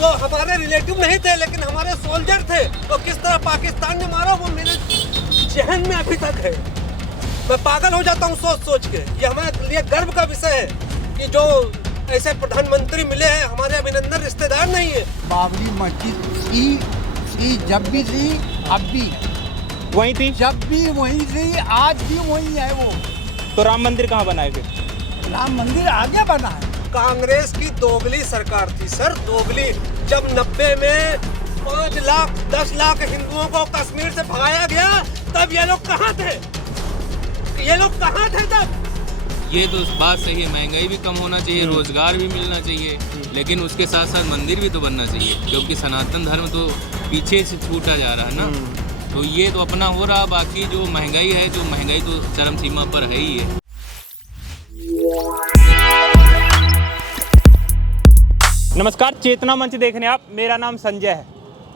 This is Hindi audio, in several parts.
वो हमारे रिलेटिव नहीं थे लेकिन हमारे सोल्जर थे। तो किस तरह पाकिस्तान ने मारा वो मेरे जहन में अभी तक है। मैं पागल हो जाता हूँ सोच सोच के। ये हमारे लिए गर्व का विषय है कि जो ऐसे प्रधानमंत्री मिले हैं, हमारे अभिनंदन रिश्तेदार नहीं है। बाबरी मस्जिद की जब भी थी अब भी वहीं थी, जब भी वहीं थी, आज भी वहीं है वो। तो राम मंदिर कहाँ बनाए फिर? राम मंदिर आगे बना है। कांग्रेस की दोगली सरकार थी सर, दोगली। जब 90 में 5 लाख 10 लाख हिंदुओं को कश्मीर से भगाया गया, तब ये लोग कहाँ थे? ये लोग कहाँ थे तब? ये तो बात सही है, महंगाई भी कम होना चाहिए, रोजगार भी मिलना चाहिए, लेकिन उसके साथ साथ मंदिर भी तो बनना चाहिए, क्योंकि सनातन धर्म तो पीछे से छूटा जा रहा है ना। तो ये तो अपना हो रहा, बाकी जो महंगाई है, जो महंगाई तो चरम सीमा पर है ही है। नमस्कार, चेतना मंच देखने आप। मेरा नाम संजय है।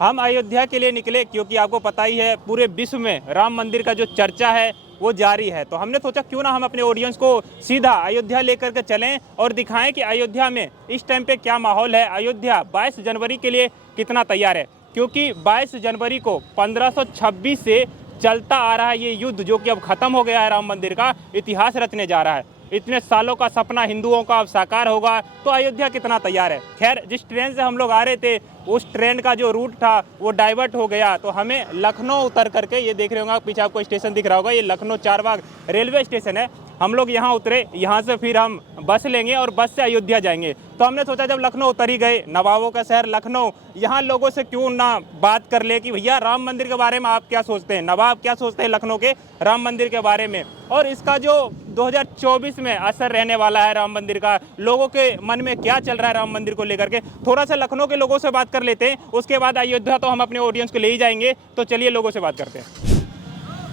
हम अयोध्या के लिए निकले क्योंकि आपको पता ही है पूरे विश्व में राम मंदिर का जो चर्चा है वो जारी है। तो हमने सोचा क्यों ना हम अपने ऑडियंस को सीधा अयोध्या लेकर के चलें और दिखाएं कि अयोध्या में इस टाइम पे क्या माहौल है, अयोध्या 22 जनवरी के लिए कितना तैयार है। क्योंकि 22 जनवरी को 1526 से चलता आ रहा है ये युद्ध, जो कि अब ख़त्म हो गया है, राम मंदिर का इतिहास रचने जा रहा है। इतने सालों का सपना हिंदुओं का अब साकार होगा, तो अयोध्या कितना तैयार है। खैर, जिस ट्रेन से हम लोग आ रहे थे उस ट्रेन का जो रूट था वो डाइवर्ट हो गया, तो हमें लखनऊ उतर करके, ये देख रहे होंगे पीछे आपको स्टेशन दिख रहा होगा, ये लखनऊ चारबाग रेलवे स्टेशन है। हम लोग यहाँ उतरे, यहाँ से फिर हम बस लेंगे और बस से अयोध्या जाएंगे। तो हमने सोचा जब लखनऊ उतर ही गए, नवाबों का शहर लखनऊ, यहाँ लोगों से क्यों ना बात कर ले कि भैया राम मंदिर के बारे में आप क्या सोचते हैं, नवाब क्या सोचते हैं लखनऊ के राम मंदिर के बारे में, और इसका जो 2024 में असर रहने वाला है राम मंदिर का, लोगों के मन में क्या चल रहा है राम मंदिर को लेकर के। थोड़ा सा लखनऊ के लोगों से बात कर लेते हैं, उसके बाद अयोध्या तो हम अपने ऑडियंस को ले ही जाएंगे। तो चलिए लोगों से बात करते हैं।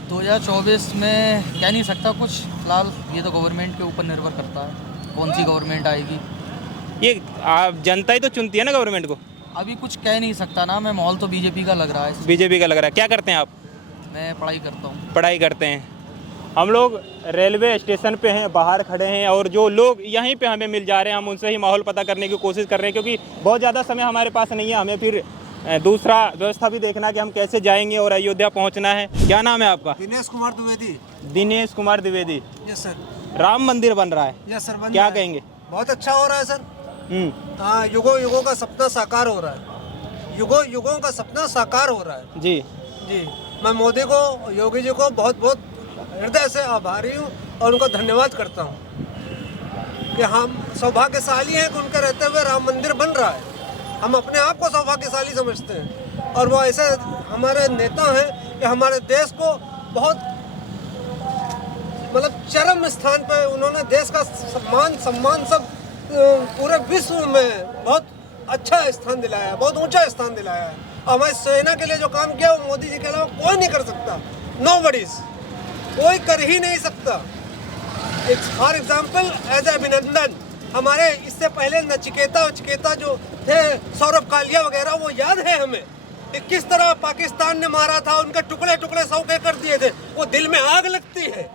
2024 में कह नहीं सकता कुछ, फिलहाल ये तो गवर्नमेंट के ऊपर निर्भर करता है कौन सी गवर्नमेंट आएगी। ये आप जनता ही तो चुनती है ना गवर्नमेंट को। अभी कुछ कह नहीं सकता ना मैं, माहौल तो बीजेपी का लग रहा है। बीजेपी का लग रहा है। क्या करते हैं आप? मैं पढ़ाई करता हूँ। पढ़ाई करते हैं। हम लोग रेलवे स्टेशन पे हैं, बाहर खड़े हैं, और जो लोग यहीं पे हमें मिल जा रहे हैं, हम उनसे ही माहौल पता करने की कोशिश कर रहे हैं, क्योंकि बहुत ज़्यादा समय हमारे पास नहीं है। हमें फिर दूसरा व्यवस्था भी देखना कि हम कैसे जाएंगे और अयोध्या पहुंचना है। क्या नाम है आपका? दिनेश कुमार द्विवेदी। दिनेश कुमार द्विवेदी। Yes sir. राम मंदिर बन रहा है। Yes sir. क्या कहेंगे? बहुत अच्छा हो रहा है सर। हाँ, युगों युगों का सपना साकार हो रहा है। युगों युगों का सपना साकार हो रहा है। जी जी, मैं मोदी को, योगी जी को बहुत बहुत हृदय से आभारी हूँ और उनको धन्यवाद करता हूँ कि हम सौभाग्यशाली हैं कि उनके रहते हुए राम मंदिर बन रहा है। हम अपने आप को सौभाग्यशाली समझते हैं, और वो ऐसे हमारे नेता हैं कि हमारे देश को बहुत मतलब चरम स्थान पे उन्होंने देश का सम्मान सब पूरे विश्व में बहुत अच्छा स्थान दिलाया है, बहुत ऊंचा स्थान दिलाया है। और हमारी सेना के लिए जो काम किया वो मोदी जी के अलावा कोई नहीं कर सकता। नोबडीज, कोई कर ही नहीं सकता। फॉर एग्जाम्पल, एज अभिनंदन, हमारे इससे पहले नचिकेता जो थे, सौरभ कालिया वगैरह, वो याद है हमें कि किस तरह पाकिस्तान ने मारा था, उनके टुकड़े टुकड़े 100 के कर दिए थे। वो दिल में आग लगती है।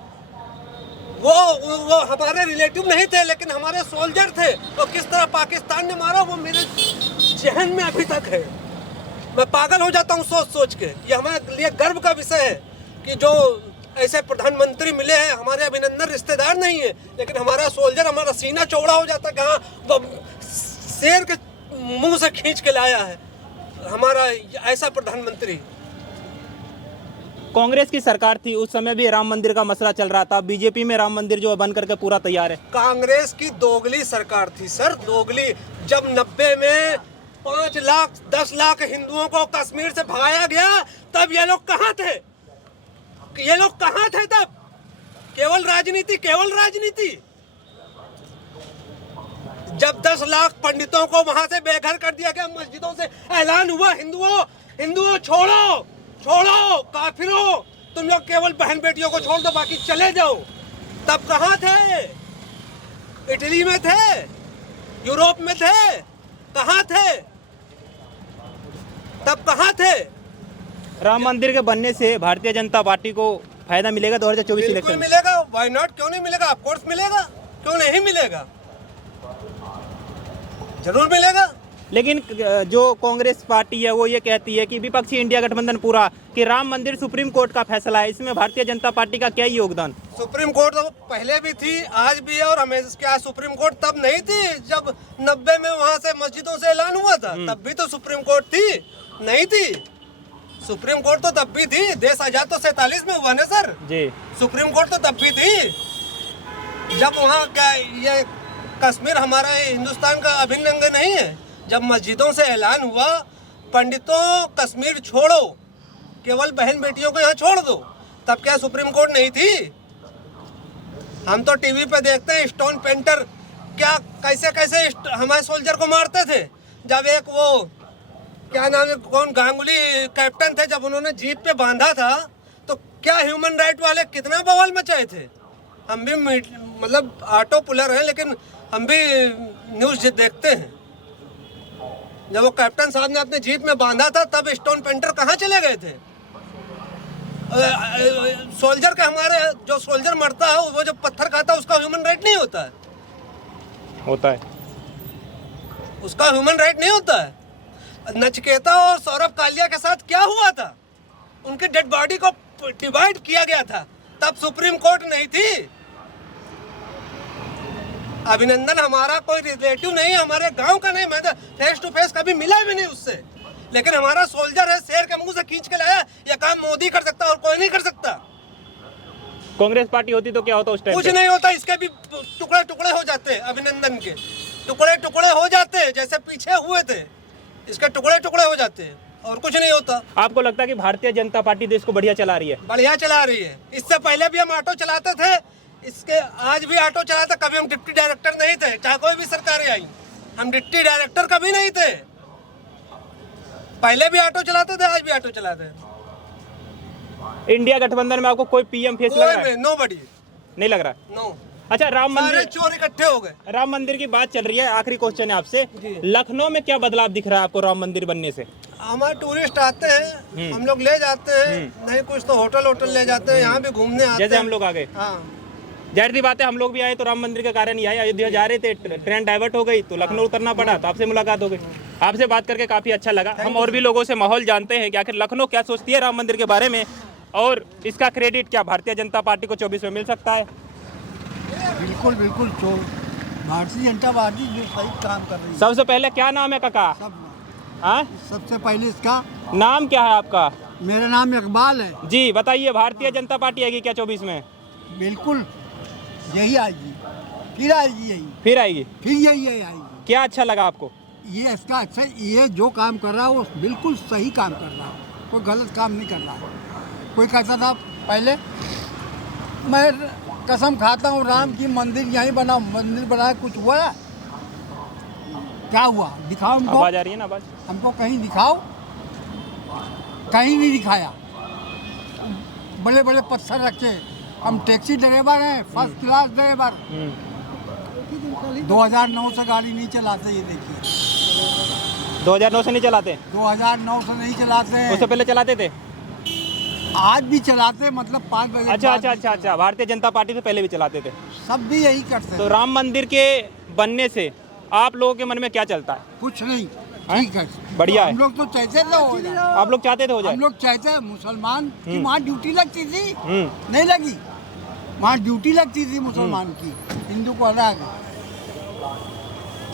वो हमारे रिलेटिव नहीं थे लेकिन हमारे सोल्जर थे। तो किस तरह पाकिस्तान ने मारा वो मेरे जहन में अभी तक है। मैं पागल हो जाता हूँ सोच सोच के। ये हमारे लिए गर्व का विषय है कि जो ऐसे प्रधानमंत्री मिले हैं, हमारे अभिनंदन रिश्तेदार नहीं है लेकिन हमारा सोल्जर, हमारा सीना चौड़ा हो जाता है कि हाँ, वो शेर के मुंह से खींच के लाया है हमारा ऐसा प्रधानमंत्री। कांग्रेस की सरकार थी, उस समय भी राम मंदिर का मसला चल रहा था। बीजेपी में राम मंदिर जो बन करके पूरा तैयार है। कांग्रेस की दोगली सरकार थी सर, दोगली। जब 90 में 5 लाख 10 लाख हिंदुओं को कश्मीर से भगाया गया, तब ये लोग कहाँ थे? ये लोग कहाँ थे तब? केवल राजनीति, केवल राजनीति। जब 10 लाख पंडितों को वहां से बेघर कर दिया गया, मस्जिदों से ऐलान हुआ, हिंदुओं छोड़ो छोड़ो, काफिरों, तुम लोग केवल बहन बेटियों को छोड़ दो, बाकी चले जाओ। तब कहाँ थे? इटली में थे? यूरोप में थे? कहाँ थे तब? कहाँ थे? राम मंदिर के बनने से भारतीय जनता पार्टी को फायदा मिलेगा 2024 इलेक्शन में? मिलेगा। Why not? क्यों नहीं मिलेगा? ऑफ कोर्स मिलेगा। क्यों नहीं मिलेगा? जरूर मिलेगा। लेकिन जो कांग्रेस पार्टी है वो ये कहती है कि विपक्षी इंडिया गठबंधन पूरा कि राम मंदिर सुप्रीम कोर्ट का फैसला है, इसमें भारतीय जनता पार्टी का क्या योगदान? सुप्रीम कोर्ट तो पहले भी थी, आज भी है, और हमेशा क्या सुप्रीम कोर्ट तब नहीं थी जब 90 में वहां से मस्जिदों से ऐलान हुआ था, तब भी तो सुप्रीम कोर्ट थी, नहीं थी? सुप्रीम कोर्ट तो तब भी थी, देश आजाद तो 47 में हुआ ना सर जी। सुप्रीम कोर्ट तो तब भी थी जब वहाँ क्या ये कश्मीर हमारा हिंदुस्तान का अभिन्न अंग नहीं है। जब मस्जिदों से ऐलान हुआ पंडितों कश्मीर छोड़ो, केवल बहन बेटियों को यहाँ छोड़ दो, तब क्या सुप्रीम कोर्ट नहीं थी? हम तो टीवी पे देखते हैं स्टोन पेंटर क्या कैसे कैसे हमारे सोल्जर को मारते थे। जब एक वो क्या नाम है कौन गांगुली कैप्टन थे, जब उन्होंने जीप पे बांधा था तो क्या ह्यूमन राइट वाले कितना बवाल मचाए थे। हम भी मतलब ऑटो पुलर हैं लेकिन हम भी न्यूज़ देखते हैं। जब वो कैप्टन साहब ने अपने जीप में बांधा था तब स्टोन पेंटर कहाँ चले गए थे? सोल्जर के हमारे जो सोल्जर मरता है वो जो पत्थर खाता है उसका ह्यूमन राइट नहीं होता है? होता है, उसका ह्यूमन राइट नहीं होता है। नचिकेता और सौरभ कालिया के साथ क्या हुआ था? उनकी डेड बॉडी को डिवाइड किया गया था, तब सुप्रीम कोर्ट नहीं थी। अभिनंदन हमारा कोई रिलेटिव नहीं है, हमारे गांव का नहीं, मैं तो फेस टू फेस कभी मिला भी नहीं उससे, लेकिन हमारा सोल्जर है, शेर के मुंह से खींच के लाया। यह काम मोदी कर सकता और कोई नहीं कर सकता। कांग्रेस पार्टी होती तो क्या होता उस टाइम? कुछ नहीं होता, इसके भी टुकड़े टुकड़े हो जाते। अभिनंदन के टुकड़े टुकड़े हो जाते, जैसे पीछे हुए थे, इसके टुकड़े टुकड़े हो जाते और कुछ नहीं होता। आपको लगता है कि भारतीय जनता पार्टी देश को बढ़िया चला रही है? बढ़िया चला रही है। इससे पहले भी हम ऑटो चलाते थे, इसके आज भी ऑटो चलाते। कभी हम डिप्टी डायरेक्टर नहीं थे, चाहे कोई भी सरकारें आई, हम डिप्टी डायरेक्टर कभी नहीं थे। पहले भी ऑटो चलाते थे, आज भी ऑटो चलाते हैं। इंडिया गठबंधन में आपको कोई पीएम फेस लग रहा है? नोबडी नहीं लग रहा? नो। अच्छा, राम मंदिर, चोर इकट्ठे हो गए। राम मंदिर की बात चल रही है, आखिरी क्वेश्चन है आपसे, जी। लखनऊ में क्या बदलाव दिख रहा है आपको राम मंदिर बनने से? हमारे टूरिस्ट आते हैं, हम लोग ले जाते हैं, नहीं कुछ तो होटल ले जाते हैं, यहाँ भी घूमने आते हैं। जैसे हम लोग आ गए, हाँ, जाहिर सी बात है हम लोग भी आए तो राम मंदिर के कारण ही आए। अयोध्या जा रहे थे, ट्रेन डाइवर्ट हो गई तो लखनऊ उतरना पड़ा, तो आपसे मुलाकात हो गई। आपसे बात करके काफी अच्छा लगा। हम और भी लोगों से माहौल जानते हैं कि आखिर लखनऊ क्या सोचती है राम मंदिर के बारे में, और इसका क्रेडिट क्या भारतीय जनता पार्टी को 24 में मिल सकता है? बिल्कुल बिल्कुल भारतीय जनता पार्टी जो सही काम कर रही है। सबसे पहले क्या नाम है काका? हाँ, सबसे पहले इसका नाम क्या है आपका? मेरा नाम इकबाल है जी, बताइए भारतीय जनता पार्टी आएगी क्या 24 में? बिल्कुल यही आएगी, फिर आएगी यही, फिर आएगी? फिर यही आएगी। क्या अच्छा लगा आपको? ये इसका अच्छा, ये जो काम कर रहा है वो बिल्कुल सही काम कर रहा है, कोई गलत काम नहीं कर रहा है। कोई कहता था पहले, मैं कसम खाता हूँ राम की मंदिर यहीं बना, मंदिर बनाया, कुछ हुआ है? क्या हुआ? दिखाओ हमको। आवाज आ रही है ना? आवाज हमको कहीं दिखाओ, कहीं नहीं दिखाया। बड़े बड़े पत्थर रखे। हम टैक्सी ड्राइवर हैं, फर्स्ट क्लास ड्राइवर। 2009 से गाड़ी नहीं चलाते, ये देखिए। 2009 से नहीं चलाते? 2009 से नहीं चलाते हैं। उससे पहले चलाते थे? आज भी चलाते, मतलब 5 बजे। अच्छा, भारतीय जनता पार्टी से पहले भी चलाते थे? सब भी यही करते हैं। तो राम मंदिर के बनने से आप लोगों के मन में क्या चलता है? कुछ नहीं, ठीक है, बढ़िया है। हम लोग तो चाहते थे हो जाए। आप लोग चाहते थे हो जाए? हम लोग चाहते हैं मुसलमान की वहाँ ड्यूटी लगती थी, हम्म। नहीं लगी। वहाँ ड्यूटी लगती थी मुसलमान की, हिंदू को अलग,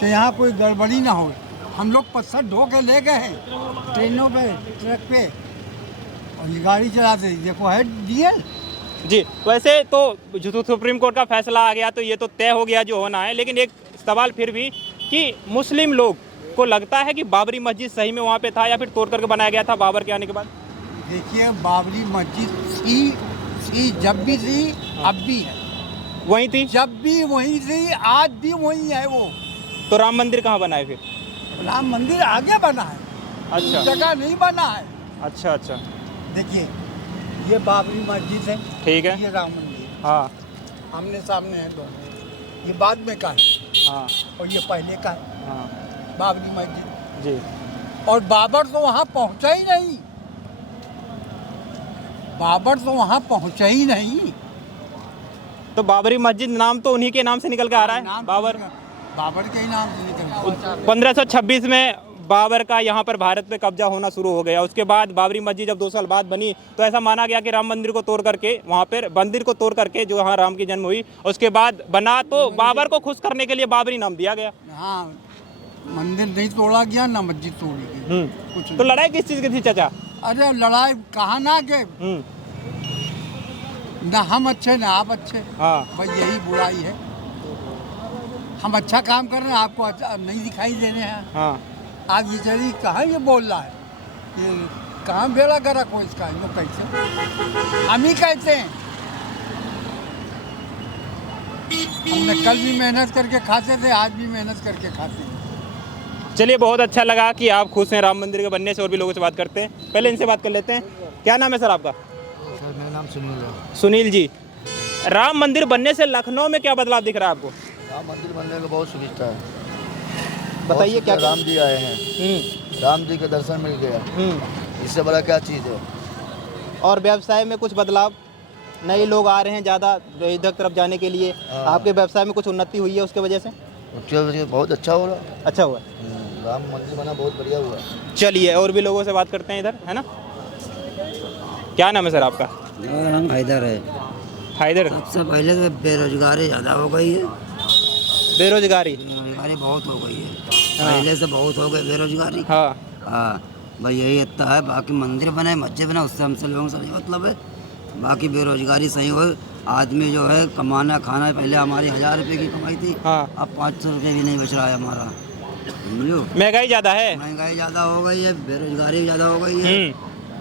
तो यहाँ कोई गड़बड़ी ना हो। हम लोग पत्थर ढो के ले गए हैं ट्रेनों पे, ट्रक पे, और ये गाड़ी चलाते। देखो है डीएल। जी, वैसे तो जो सुप्रीम कोर्ट का फैसला आ गया तो ये तो तय हो गया जो होना है, लेकिन एक सवाल फिर भी कि मुस्लिम लोग को लगता है कि बाबरी मस्जिद सही में वहाँ पे था या फिर तोड़ करके बनाया गया था बाबर के आने के बाद? देखिए, बाबरी मस्जिद थी, जब भी थी, अब भी है। वहीं थी? जब भी वहीं थी, आज भी वहीं है वो। तो राम मंदिर कहाँ बना है फिर? राम मंदिर आगे बना है, अच्छा, जगह नहीं बना है। अच्छा। देखिए, ये बाबरी मस्जिद है, ठीक है। ये राम मंदिर, हाँ आमने सामने है दोनों। ये बाद में का है, हाँ और ये पहले का है, हाँ बाबरी मस्जिद। जी। और बाबर तो वहाँ पहुँचा ही नहीं, बाबर तो वहाँ पहुँचा ही नहीं। तो बाबरी मस्जिद नाम तो उन्हीं के नाम से निकल के आ रहा है, नाम बाबर। बाबर के ही नाम से निकल 1526 में बाबर का यहाँ पर भारत पे कब्जा होना शुरू हो गया। उसके बाद बाबरी मस्जिद जब 2 साल बाद बनी तो ऐसा माना गया कि राम मंदिर को तोड़ करके वहाँ पर मंदिर को तोड़ करके जो यहाँ राम की जन्म हुई उसके बाद बना, तो बाबर को खुश करने के लिए बाबरी नाम दिया गया। हाँ, मंदिर नहीं तोड़ा गया ना मस्जिद तोड़ी गई, कुछ तो लड़ाई किस चीज़ की थी चाचा? अरे लड़ाई कहाँ ना के, ना हम अच्छे ना आप अच्छे, हाँ बस यही बुराई है। हम अच्छा काम कर रहे हैं, आपको अच्छा नहीं दिखाई दे रहे हैं। हाँ आप ये चलिए कहाँ ये बोल रहा है, ये कहाँ बेड़ा गरक हो इसका, इनको कैसे हम ही कहते हैं। हमने कल भी मेहनत करके खाते थे, आज भी मेहनत करके खाते हैं। चलिए, बहुत अच्छा लगा कि आप खुश हैं राम मंदिर के बनने से। और भी लोगों से बात करते हैं, पहले इनसे बात कर लेते हैं। क्या नाम है सर आपका? सर मेरा नाम सुनील है। सुनील जी, राम मंदिर बनने से लखनऊ में क्या बदलाव दिख रहा है आपको? राम मंदिर बनने का बहुत सुविधा है। बताइए क्या। राम जी आए हैं, राम जी के दर्शन मिल गया, इससे बड़ा क्या चीज़ है। और व्यवसाय में कुछ बदलाव, नए लोग आ रहे हैं ज़्यादा इधर तरफ जाने के लिए, आपके व्यवसाय में कुछ उन्नति हुई है उसके वजह से? उसकी वजह से बहुत अच्छा हो रहा है। अच्छा हुआ। राम मंदिर बना बहुत बढ़िया हुआ। चलिए, और भी लोगों से बात करते हैं इधर, है ना। क्या नाम है सर आपका? मेरा नाम हैदर है। हैदर, सबसे पहले तो बेरोजगारी ज़्यादा हो गई है, बेरोजगारी। बेरोजगारी बहुत हो गई है, पहले से बहुत हो गई बेरोजगारी। हाँ, हाँ, भाई यही इतना है। बाकी मंदिर बने मस्जिद बने उससे हमसे लोगों से नहीं मतलब है। बाकी बेरोजगारी सही हो, आदमी जो है कमाना खाना, पहले हमारी 1000 रुपये की कमाई थी, हाँ। अब 500 रुपये भी नहीं बच रहा है हमारा, समझो। महंगाई ज़्यादा है। महंगाई ज़्यादा हो गई है, बेरोजगारी भी ज़्यादा हो गई है,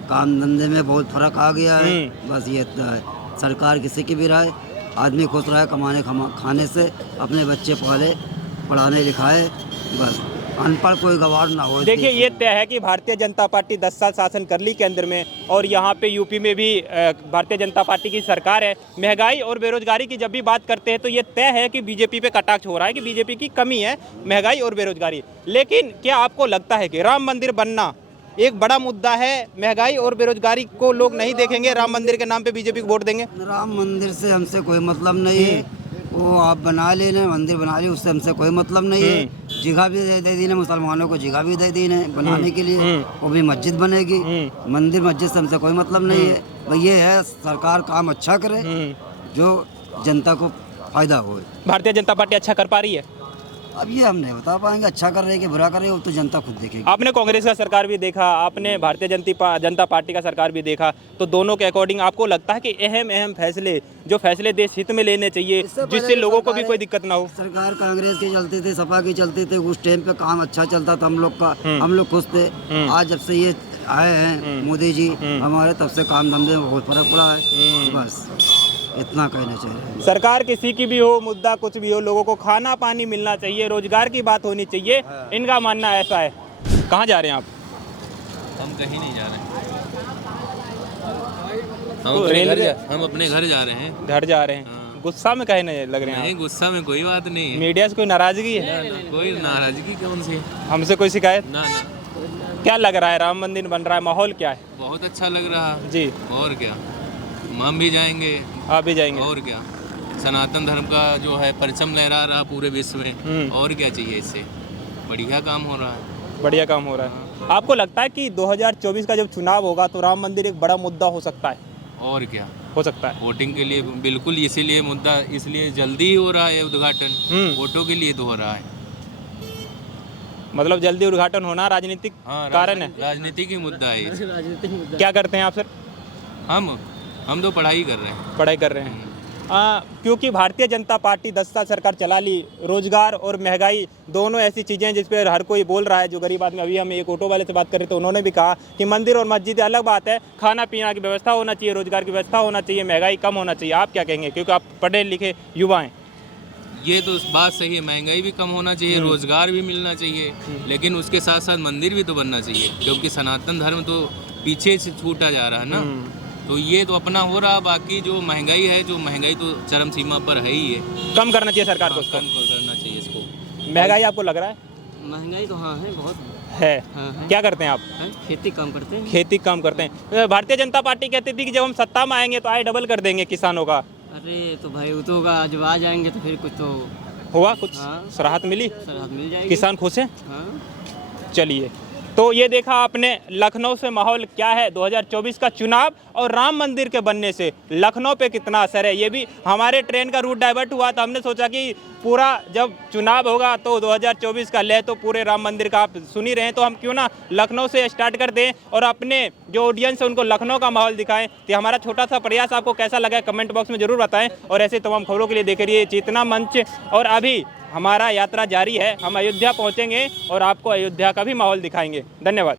काम धंधे में बहुत फर्क आ गया है। बस ये इतना है। सरकार किसी की भी रहे, आदमी खुश रहे कमाने खाने से, अपने बच्चे पाले पढ़ाने लिखाए, बस अनपढ़ कोई गवार ना हो। देखिए, ये तय है कि भारतीय जनता पार्टी 10 साल शासन कर ली केंद्र में, और यहाँ पे यूपी में भी भारतीय जनता पार्टी की सरकार है। महंगाई और बेरोजगारी की जब भी बात करते हैं तो ये तय है कि बीजेपी पे कटाक्ष हो रहा है कि बीजेपी की कमी है महंगाई और बेरोजगारी। लेकिन क्या आपको लगता है कि राम मंदिर बनना एक बड़ा मुद्दा है? महंगाई और बेरोजगारी को लोग नहीं देखेंगे, राम मंदिर के नाम पे बीजेपी को वोट देंगे? राम मंदिर से हमसे कोई मतलब नहीं है, वो आप बना लेना, मंदिर बना ली, उससे हमसे कोई मतलब नहीं है। जगह भी दे दी ने, मुसलमानों को जगह भी दे दी ने बनाने के लिए, वो भी मस्जिद बनेगी। मंदिर मस्जिद से हमसे कोई मतलब नहीं है। भाई ये है, सरकार काम अच्छा करे जो जनता को फायदा हो। भारतीय जनता पार्टी अच्छा कर पा रही है? अब ये हम नहीं बता पाएंगे, अच्छा कर रहे हैं कि बुरा कर रहे हैं, वो तो जनता खुद देखेगी। आपने कांग्रेस का सरकार भी देखा, आपने भारतीय जनता पार्टी का सरकार भी देखा, तो दोनों के अकॉर्डिंग आपको लगता है कि अहम फैसले, जो फैसले देश हित में लेने चाहिए, जिससे लोगों को भी कोई दिक्कत ना हो? सरकार कांग्रेस की चलती थी, सपा की चलती थी, उस टाइम पे काम अच्छा चलता था हम लोग का, हम लोग खुश थे। आज जब से ये आए हैं मोदी जी हमारे, तब से काम धंधे में बहुत फर्क पड़ा है। बस इतना कहना चाहिए। सरकार किसी की भी हो, मुद्दा कुछ भी हो, लोगों को खाना पानी मिलना चाहिए, रोजगार की बात होनी चाहिए, इनका मानना ऐसा है। कहाँ जा रहे हैं आप? हम कहीं नहीं जा रहे हैं, तो हम अपने घर जा रहे हैं। घर जा रहे हैं। गुस्सा में कहे नहीं लग रहे हैं नहीं, आप? गुस्सा में कोई बात नहीं है। मीडिया से कोई नाराजगी है? कोई नाराजगी कौन सी? हमसे कोई शिकायत? ना ना, क्या लग रहा है, राम मंदिर बन रहा है, माहौल क्या है? बहुत अच्छा लग रहा है जी। और क्या, हम भी जाएंगे, आप भी जाएंगे? और क्या, सनातन धर्म का जो है परचम लहरा रहा पूरे विश्व में, और क्या चाहिए इससे। बढ़िया काम हो रहा है। बढ़िया काम हो रहा है। आपको लगता है कि 2024 का जब चुनाव होगा तो राम मंदिर एक बड़ा मुद्दा हो सकता है? और क्या हो सकता है। वोटिंग के लिए बिल्कुल, इसीलिए मुद्दा, इसलिए जल्दी ही हो रहा है उद्घाटन, वोटों के लिए तो हो रहा है। मतलब जल्दी उद्घाटन होना राजनीतिक कारण है? राजनीतिक ही मुद्दा है ये। क्या करते हैं आप सर? हम तो पढ़ाई कर रहे हैं। पढ़ाई कर रहे हैं। क्योंकि भारतीय जनता पार्टी 10 साल सरकार चला ली, रोजगार और महंगाई दोनों ऐसी चीज़ें हैं जिस पर हर कोई बोल रहा है, जो गरीब आदमी। अभी हम एक ऑटो वाले से बात कर रहे थे, उन्होंने भी कहा कि मंदिर और मस्जिद अलग बात है, खाना पीना की व्यवस्था होना चाहिए, रोजगार की व्यवस्था होना चाहिए, महंगाई कम होना चाहिए। आप क्या कहेंगे, क्योंकि आप पढ़े लिखे युवा हैं? ये तो बात सही है, महंगाई भी कम होना चाहिए, रोजगार भी मिलना चाहिए, लेकिन उसके साथ साथ मंदिर भी तो बनना चाहिए, क्योंकि सनातन धर्म तो पीछे से छूटा जा रहा है ना। तो ये तो अपना हो रहा, बाकी जो महंगाई है, जो महंगाई तो चरम सीमा पर है ही है। कम करना चाहिए सरकार को? कम करना चाहिए इसको। महंगाई आपको लग रहा है? महंगाई तो हाँ है, बहुत है। है। क्या करते हैं आप? खेती काम करते हैं। खेती काम करते हैं। भारतीय जनता पार्टी कहती थी कि जब हम सत्ता में आएंगे तो आय डबल कर देंगे किसानों का। अरे तो भाई वो तो होगा, जब आ जाएंगे तो फिर कुछ तो हुआ कुछ हाँ। राहत मिली? सरहद मिल जाएगी। किसान खुश हैं? हाँ। चलिए, तो ये देखा आपने लखनऊ से माहौल क्या है 2024 का चुनाव और राम मंदिर के बनने से लखनऊ पे कितना असर है। ये भी हमारे ट्रेन का रूट डाइवर्ट हुआ तो हमने सोचा कि पूरा जब चुनाव होगा तो 2024 का लय तो पूरे राम मंदिर का आप सुन ही रहे हैं, तो हम क्यों ना लखनऊ से स्टार्ट कर दें और अपने जो ऑडियंस है उनको लखनऊ का माहौल दिखाएं। तो हमारा छोटा सा प्रयास आपको कैसा लगा कमेंट बॉक्स में जरूर बताएं और ऐसे तमाम खबरों के लिए देख रहिए चेतना मंच। और अभी हमारा यात्रा जारी है, हम अयोध्या पहुंचेंगे और आपको अयोध्या का भी माहौल दिखाएंगे। धन्यवाद।